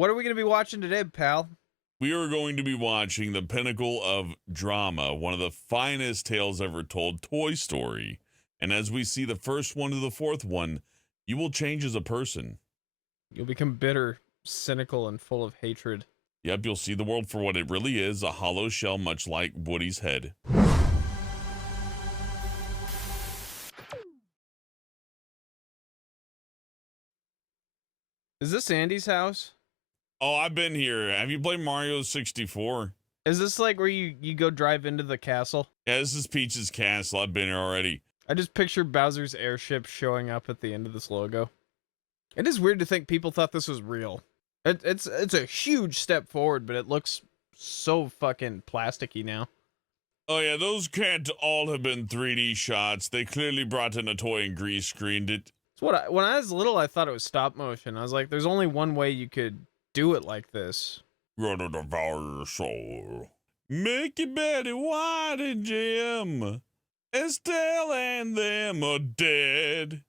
What are we going to be watching today, pal? We are going to be watching the pinnacle of drama, one of the finest tales ever told, Toy Story. And as we see the first one to the fourth one, you will change as a person. You'll become bitter, cynical, and full of hatred. Yep, you'll see the world for what it really is, a hollow shell much like Woody's head. Is this Andy's house? Oh, I've been here. Have you played Mario 64? Is this like where you go drive into the castle? Yeah, this is Peach's castle. I've been here already. I just picture Bowser's airship showing up at the end of this logo. It is weird to think people thought this was real. It's a huge step forward, but it looks so fucking plasticky now. Oh yeah, those can't all have been 3D shots. They clearly brought in a toy and grease screened it. When I was little, I thought it was stop motion. I was like, there's only one way you could do it like this. Gonna devour your soul. Mickey, Betty, White, and Jim. Estelle and them are dead.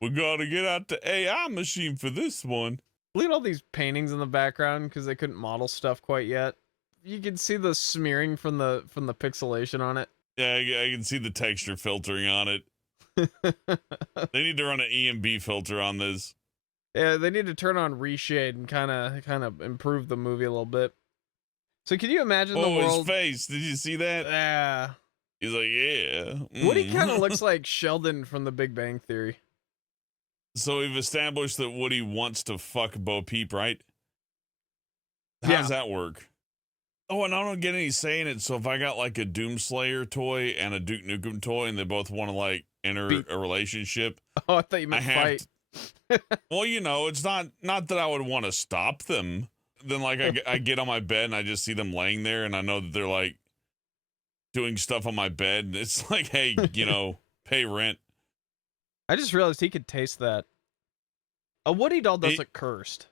We gotta get out the AI machine for this one. Look at all these paintings in the background because they couldn't model stuff quite yet. You can see the smearing from the pixelation on it. Yeah, I can see the texture filtering on it. They need to run an EMB filter on this. Yeah, they need to turn on reshade and kind of improve the movie a little bit. So can you imagine the world? Oh, his face! Did you see that? Yeah. He's like, yeah. Woody kind of looks like Sheldon from The Big Bang Theory. So we've established that Woody wants to fuck Bo Peep, right? How does that work? Oh, and I don't get any say in it. So if I got like a Doomslayer toy and a Duke Nukem toy, and they both want to like enter a relationship, oh, I thought you meant fight. Well, you know, it's not that I would want to stop them. Then like I get on my bed and I just see them laying there, and I know that they're like doing stuff on my bed. It's like, hey, you know, pay rent. I just realized he could taste that. A Woody doll does look cursed.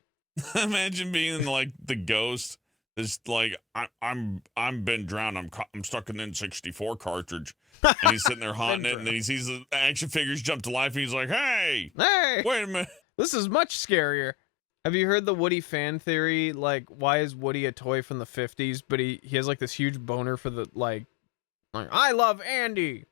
Imagine being like the ghost. It's like I'm been drowned. I'm stuck in an N64 cartridge, and he's sitting there haunting it, and then he sees the action figures jump to life, and he's like, "Hey, wait a minute, this is much scarier." Have you heard the Woody fan theory? Like, why is Woody a toy from the 50s, but he has like this huge boner for the like I love Andy.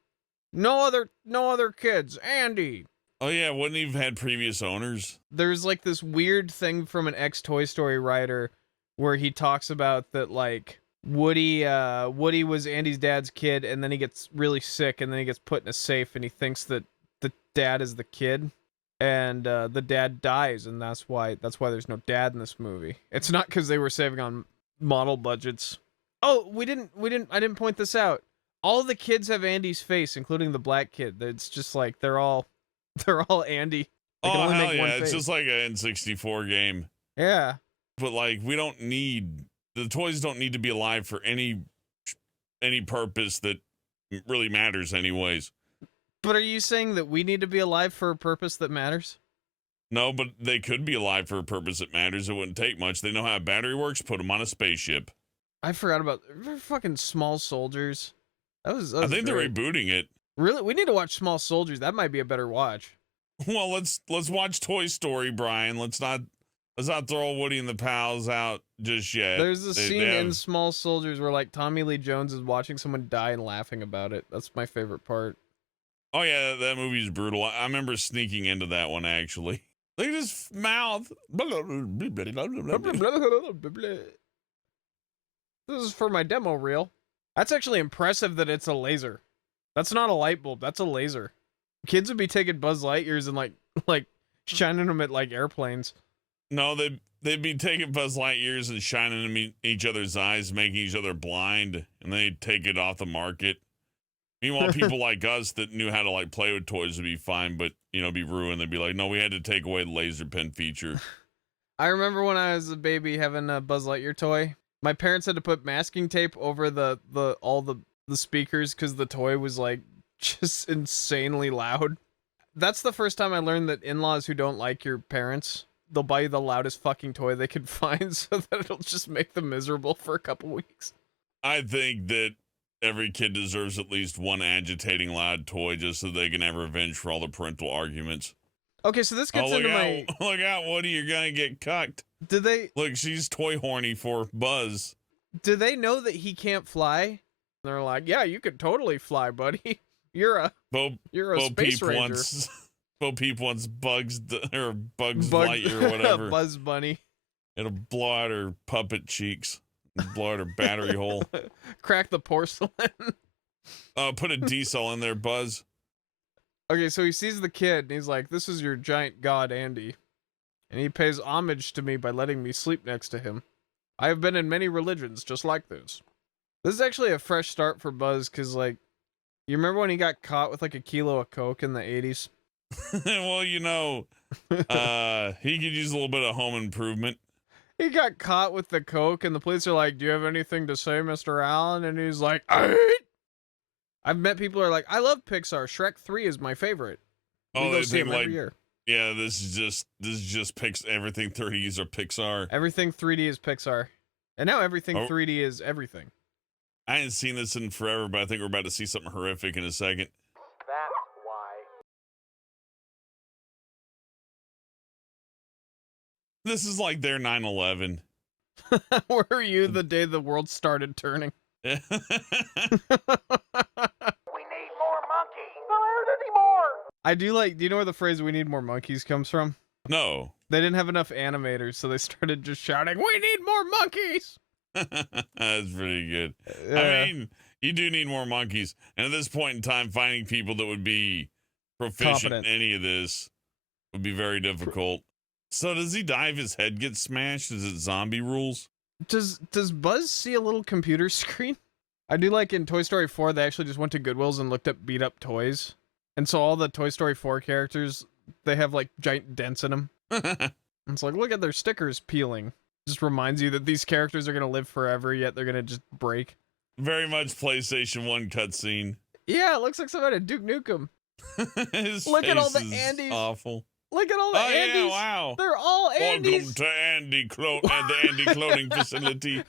No other kids, Andy. Oh yeah, wouldn't he have had previous owners? There's like this weird thing from an ex-Toy Story writer where he talks about that like Woody was Andy's dad's kid, and then he gets really sick, and then he gets put in a safe, and he thinks that the dad is the kid, and the dad dies, and that's why there's no dad in this movie. It's not because they were saving on model budgets. Oh, I didn't point this out. All the kids have Andy's face, including the black kid. It's just like they're all Andy. They can only hell make yeah! one It's face. just like an N64 game. Yeah. But like, the toys don't need to be alive for any purpose that really matters, anyways. But are you saying that we need to be alive for a purpose that matters? No, but they could be alive for a purpose that matters. It wouldn't take much. They know how a battery works. Put them on a spaceship. I forgot about fucking Small Soldiers. That was I think great. they're rebooting it. Really, we need to watch Small Soldiers. That might be a better watch. Well, let's watch Toy Story, Brian. Let's not throw Woody and the pals out just yet. There's a scene in Small Soldiers where like Tommy Lee Jones is watching someone die and laughing about it. That's my favorite part. Oh yeah, that movie's brutal. I remember sneaking into that one actually. Look at his mouth. This is for my demo reel. That's actually impressive that it's a laser. That's not a light bulb. That's a laser. Kids would be taking Buzz Lightyears and like shining them at like airplanes. No, they'd be taking Buzz Lightyears and shining them in each other's eyes, making each other blind, and they'd take it off the market. Meanwhile, people like us that knew how to like play with toys would be fine, but you know, be ruined. They'd be like, no, we had to take away the laser pen feature. I remember when I was a baby having a Buzz Lightyear toy. My parents had to put masking tape over all the speakers because the toy was like just insanely loud. That's the first time I learned that in-laws who don't like your parents, they'll buy you the loudest fucking toy they can find so that it'll just make them miserable for a couple weeks. I think that every kid deserves at least one agitating loud toy just so they can have revenge for all the parental arguments. Okay, so this gets into my... Look out, Woody, you're gonna get cucked. Do they Look, she's toy horny for Buzz. know that he can't fly? They're like, yeah, you could totally fly, buddy. You're a Bo space Peep ranger. wants Bo Peep wants Bugs Bugs Lightyear or whatever. Buzz Bunny. It'll blow out her puppet cheeks. Blow out her battery hole. Crack the porcelain. Put a diesel in there, Buzz. Okay, so he sees the kid and he's like, this is your giant god, Andy. And he pays homage to me by letting me sleep next to him. I have been in many religions just like this. This is actually a fresh start for Buzz, because, like, you remember when he got caught with, like, a kilo of coke in the 80s? Well, you know, he could use a little bit of home improvement. He got caught with the coke, and the police are like, do you have anything to say, Mr. Allen? And he's like, I've met people who are like, I love Pixar. Shrek 3 is my favorite. We Oh, go they see think him every year. yeah, this is just everything 30s are Pixar. Everything 3D is Pixar. And now everything 3D is everything. I ain't seen this in forever, but I think we're about to see something horrific in a second. That's why. This is like their 9/11. Where were you the day the world started turning? We need more monkeys. There aren't any more. I do like, do you know where the phrase "we need more monkeys" comes from? No. They didn't have enough animators, so they started just shouting, "We need more monkeys!" That's pretty good. I mean, you do need more monkeys. And at this point in time, finding people that would be proficient Competent. in any of this would be very difficult. So does he die if his head gets smashed? Is it zombie rules? Does Buzz see a little computer screen? I do like in Toy Story 4, they actually just went to Goodwill's and looked up beat up toys. And so all the Toy Story 4 characters, they have like giant dents in them. It's like, look at their stickers peeling. Just reminds you that these characters are going to live forever, yet they're going to just break. Very much PlayStation 1 cutscene. Yeah, it looks like somebody Duke Nukem. His Look at all face the is Andys. Awful. Look at all the Andys. Yeah, wow. They're all Andys. Welcome to the Andy cloning facility.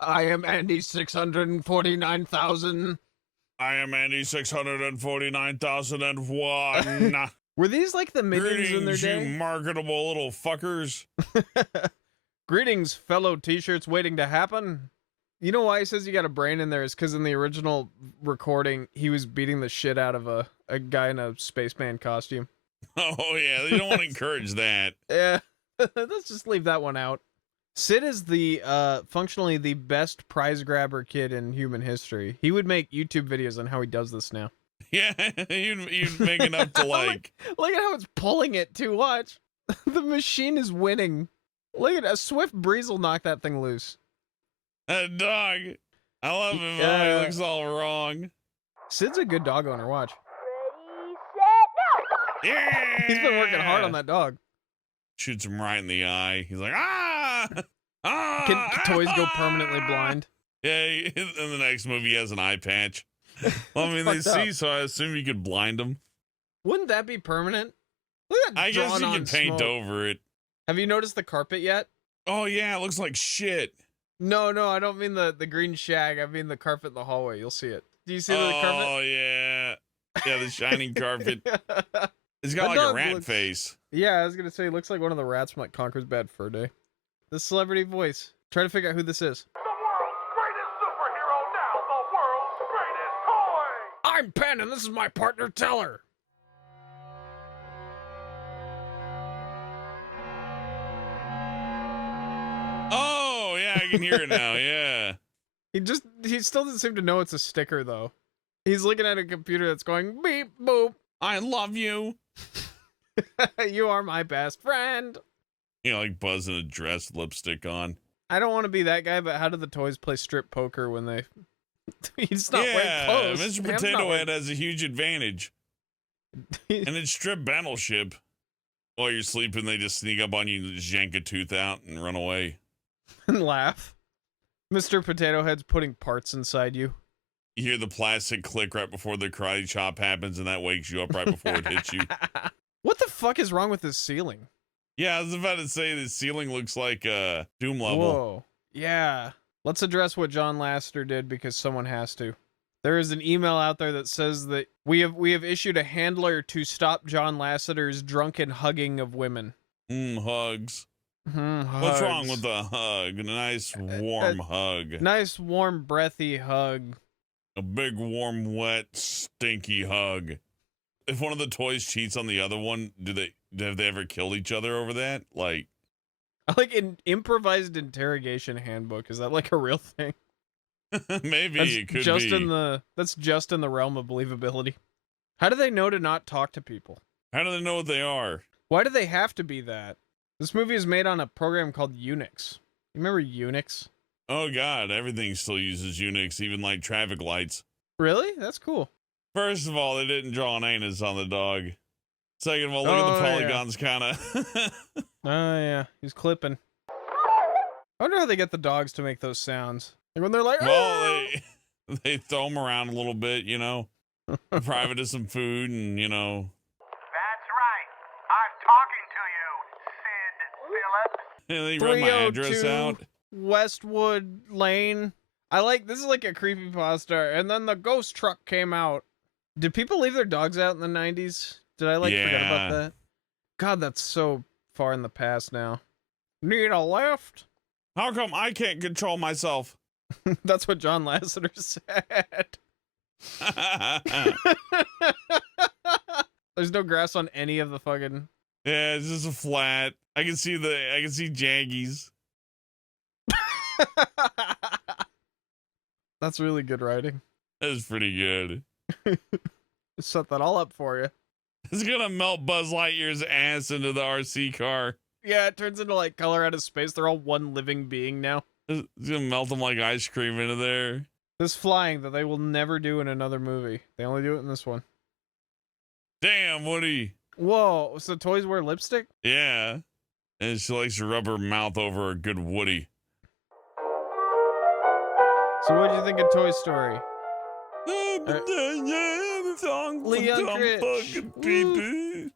I am Andy 649,000. I am Andy 649,001. Were these like the minions in their Greetings, you day? marketable little fuckers. Greetings, fellow t-shirts waiting to happen. You know why he says you got a brain in there is because in the original recording, he was beating the shit out of a guy in a spaceman costume. Oh, yeah, they don't want to encourage that. Yeah, let's just leave that one out. Sid is the functionally the best prize grabber kid in human history. He would make YouTube videos on how he does this now. Yeah, you'd make enough to like. Look at how it's pulling it too. Watch. The machine is winning. Look at a swift breeze will knock that thing loose. That dog. I love him. Yeah. He looks all wrong. Sid's a good dog owner. Watch. Ready, set, go! Yeah. He's been working hard on that dog. Shoots him right in the eye. He's like, ah! Ah! Can toys go permanently blind? Yeah, in the next movie, he has an eye patch. Well, I mean, they Fucked up. see, so I assume you could blind them. Wouldn't that be permanent? Look at that I guess you drawn-on can paint smoke. over it. Have you noticed the carpet yet? Oh, yeah, it looks like shit. No, I don't mean the green shag. I mean the carpet in the hallway. You'll see it. Do you see the carpet? Oh, yeah. Yeah, the shining carpet. It's got That like a dog rat looks- face. Yeah, I was gonna say, it looks like one of the rats from like Conker's Bad Fur Day. The celebrity voice. Try to figure out who this is. The world's greatest superhero now, the world's greatest toy! I'm Penn, and this is my partner Teller. Oh, yeah, I can hear it now. Yeah. He still doesn't seem to know it's a sticker though. He's looking at a computer that's going beep boop. I love you. You are my best friend. You know, like Buzz in a dress, lipstick on. I don't want to be that guy, but how do the toys play strip poker when they? He's not Yeah, wearing clothes. Mr. Ham's not Potato wearing- Head has a huge advantage. And it's strip battleship. While you're sleeping, they just sneak up on you and just yank a tooth out and run away. and laugh. Mr. Potato Head's putting parts inside you. You hear the plastic click right before the karate chop happens, and that wakes you up right before it hits you. What the fuck is wrong with this ceiling? Yeah, I was about to say the ceiling looks like a Doom level. Whoa. Yeah. Let's address what John Lasseter did because someone has to. There is an email out there that says that we have issued a handler to stop John Lasseter's drunken hugging of women. Hugs. What's wrong Hugs. with the hug? A nice warm hug. Nice, warm, breathy hug. A big, warm, wet, stinky hug. If one of the toys cheats on the other one, have they ever killed each other over that? Like, I like an improvised interrogation handbook. Is that like a real thing? maybe That's it could just be. that's just in the realm of believability. How do they know to not talk to people? How do they know what they are? Why do they have to be that? This movie is made on a program called Unix. You remember Unix? Oh God, everything still uses Unix, even like traffic lights. Really? That's cool. First of all, they didn't draw an anus on the dog. Second of all, look at the polygons, kind of. Oh yeah, he's clipping. I wonder how they get the dogs to make those sounds. Like when they're like, Well, they throw them around a little bit, you know, deprive it of some food, and you know. That's right. I'm talking to you, Sid Phillips. And they read my address 302 out. Westwood Lane. I like this is like a creepypasta. And then the ghost truck came out. Did people leave their dogs out in the 90s? Did I forget about that? God, that's so far in the past now. Need a lift? How come I can't control myself? That's what John Lasseter said. There's no grass on any of the fucking. Yeah, it's just a flat. I can see Jaggies. That's really good writing. That's pretty good. Set that all up for you. It's gonna melt Buzz Lightyear's ass into the RC car. Yeah, it turns into like color out of space. They're all one living being now. It's gonna melt them like ice cream into there. This flying that they will never do in another movie. They only do it in this one. Damn, Woody. Whoa, so toys wear lipstick? Yeah. And she likes to rub her mouth over a good Woody. So what do you think of Toy Story? Leon Critch. Woo.